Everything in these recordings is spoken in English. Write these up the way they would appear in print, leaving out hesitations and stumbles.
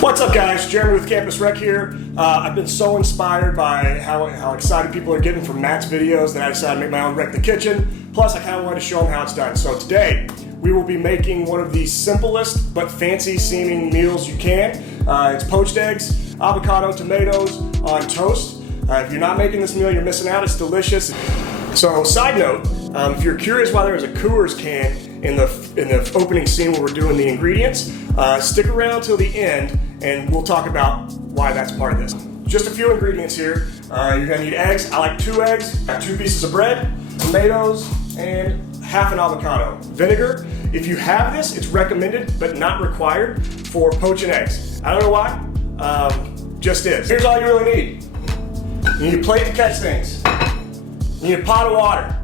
What's up, guys? Jeremy with Campus Rec here. I've been so inspired by how excited people are getting from Matt's videos that I decided to make my own Wreck the Kitchen. Plus, I kind of wanted to show them how it's done. So today, we will be making one of the simplest but fancy seeming meals you can. It's poached eggs, avocado, tomatoes on toast. If you're not making this meal, you're missing out. It's delicious. So, side note, if you're curious why there's a Coors can in the opening scene where we're doing the ingredients, stick around till the end and we'll talk about why that's part of this. Just a few ingredients here. You're gonna need eggs. I like 2 eggs, got 2 pieces of bread, tomatoes, and half an avocado. Vinegar, if you have this, it's recommended but not required for poaching eggs. I don't know why, just is. Here's all you really need. You need a plate to catch things. You need a pot of water.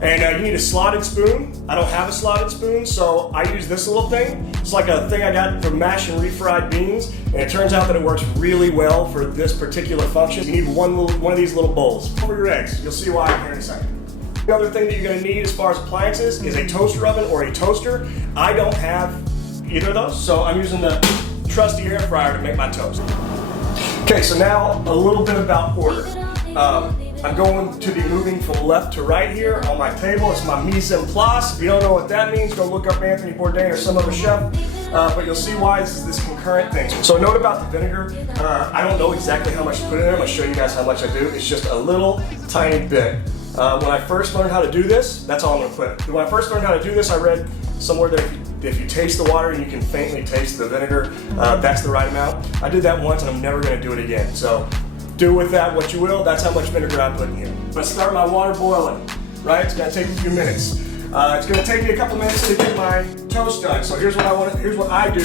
And you need a slotted spoon. I don't have a slotted spoon, so I use this little thing. It's like a thing I got from mashing refried beans, and it turns out that it works really well for this particular function. You need one of these little bowls. Over your eggs. You'll see why here in a second. The other thing that you're gonna need as far as appliances is a toaster oven or a toaster. I don't have either of those, so I'm using the trusty air fryer to make my toast. Okay, so now a little bit about order. I'm going to be moving from left to right here on my table. It's my mise en place. If you don't know what that means, go look up Anthony Bourdain or some other chef. But you'll see why this is this concurrent thing. So a note about the vinegar. I don't know exactly how much to put in there. I'm gonna show you guys how much I do. It's just a little tiny bit. When I first learned how to do this, that's all I'm gonna put. When I first learned how to do this, I read somewhere that if you taste the water and you can faintly taste the vinegar, that's the right amount. I did that once and I'm never gonna do it again. So do with that what you will. That's how much vinegar I'm putting here. I'm gonna start my water boiling, right? It's gonna take a few minutes. It's gonna take me a couple minutes to get my toast done. So here's what I do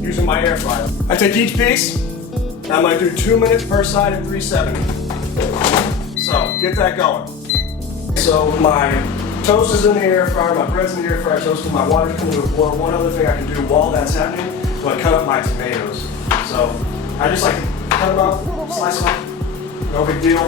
using my air fryer. I take each piece, and I'm gonna do 2 minutes per side at 370. So get that going. So my toast is in the air fryer, my bread's in the air fryer, toasting, my water's coming to a boil. One other thing I can do while that's happening is I cut up my tomatoes. So I just like to cut them up, slice them up. No big deal.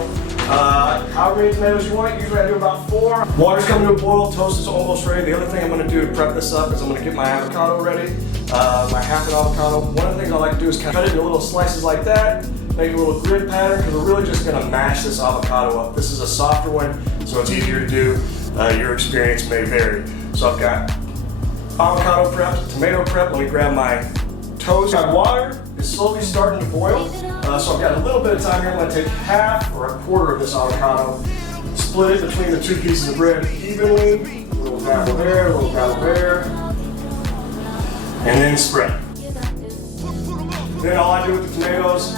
However many tomatoes you want, usually I do about 4. Water's coming to a boil, toast is almost ready. The other thing I'm gonna do to prep this up is I'm gonna get my avocado ready. My half an avocado. One of the things I like to do is kind of cut it into little slices like that, make a little grid pattern, because we're really just gonna mash this avocado up. This is a softer one, so it's easier to do. Your experience may vary. So I've got avocado prep, tomato prep. Let me grab my toast. My water is slowly starting to boil. So I've got a little bit of time here. I'm gonna take half or a quarter of this avocado, split it between the 2 pieces of bread evenly, a little gravel there, a little gravel there, and then spread. Then all I do with the tomatoes,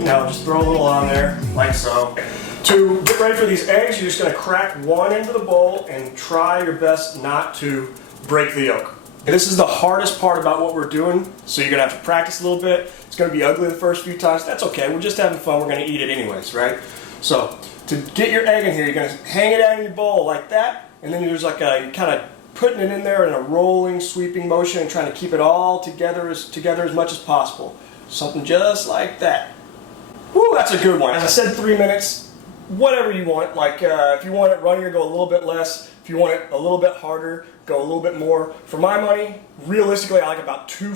just throw a little on there, like so. To get ready for these eggs, you're just gonna crack one into the bowl and try your best not to break the yolk. And this is the hardest part about what we're doing, so you're gonna have to practice a little bit. It's gonna be ugly the first few times. That's okay, we're just having fun. We're gonna eat it anyways, right? So to get your egg in here, you're gonna hang it out in your bowl like that, and then there's like you're kind of putting it in there in a rolling, sweeping motion and trying to keep it all together as much as possible. Something just like that. Woo, that's a good one. As I said, 3 minutes. Whatever you want, like if you want it runnier, go a little bit less. If you want it a little bit harder, go a little bit more. For my money, realistically, I like about 2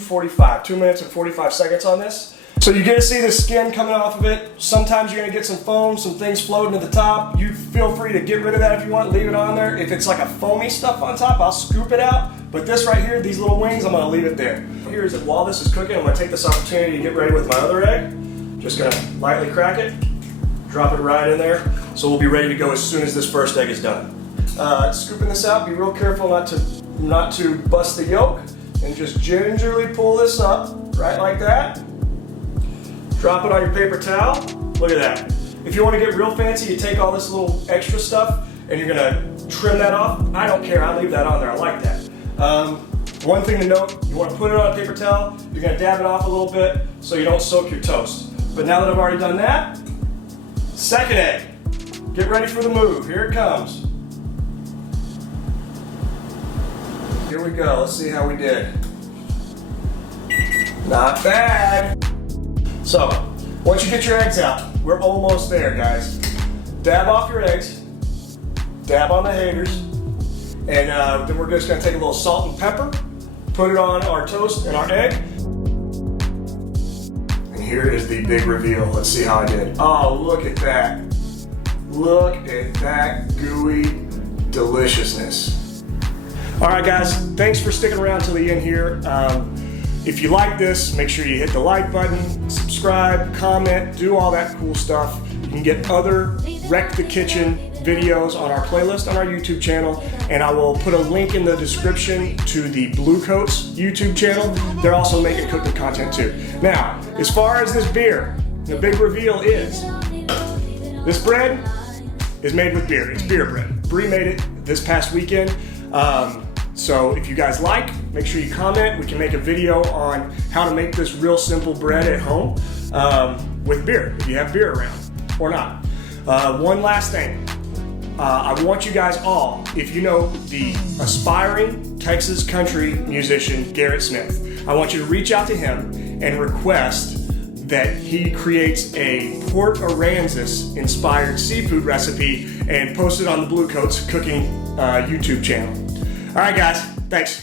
minutes and 45 seconds on this. So you get to see the skin coming off of it. Sometimes you're gonna get some foam, some things floating at the top. You feel free to get rid of that if you want, leave it on there. If it's like a foamy stuff on top, I'll scoop it out. But this right here, these little wings, I'm gonna leave it there. Here is that while this is cooking, I'm gonna take this opportunity to get ready with my other egg. Just gonna lightly crack it. Drop it right in there, so we'll be ready to go as soon as this first egg is done. Scooping this out, be real careful not to bust the yolk, and just gingerly pull this up, right like that. Drop it on your paper towel. Look at that. If you want to get real fancy, you take all this little extra stuff, and you're gonna trim that off. I don't care, I leave that on there, I like that. One thing to note, you want to put it on a paper towel, you're gonna dab it off a little bit so you don't soak your toast. But now that I've already done that, second egg. Get ready for the move. Here it comes. Here we go. Let's see how we did. Not bad. So, once you get your eggs out, we're almost there, guys. Dab off your eggs. Dab on the haters. And then we're just going to take a little salt and pepper, put it on our toast and our egg. here is the big reveal. Let's see how I did. Oh, look at that. Look at that gooey deliciousness. All right, guys, thanks for sticking around till the end here. If you like this, make sure you hit the like button, subscribe, comment, do all that cool stuff. You can get other Wreck the Kitchen videos on our playlist on our YouTube channel, and I will put a link in the description to the Blue Coats YouTube channel. They're also making cooking content too. Now, as far as this beer, the big reveal is this bread is made with beer. It's beer bread. Bree made it this past weekend. So if you guys like, make sure you comment. We can make a video on how to make this real simple bread at home with beer, if you have beer around or not. One last thing. I want you guys all, if you know the aspiring Texas country musician Garrett Smith, I want you to reach out to him and request that he creates a Port Aransas inspired seafood recipe and post it on the Blue Coats Cooking YouTube channel. All right, guys, thanks.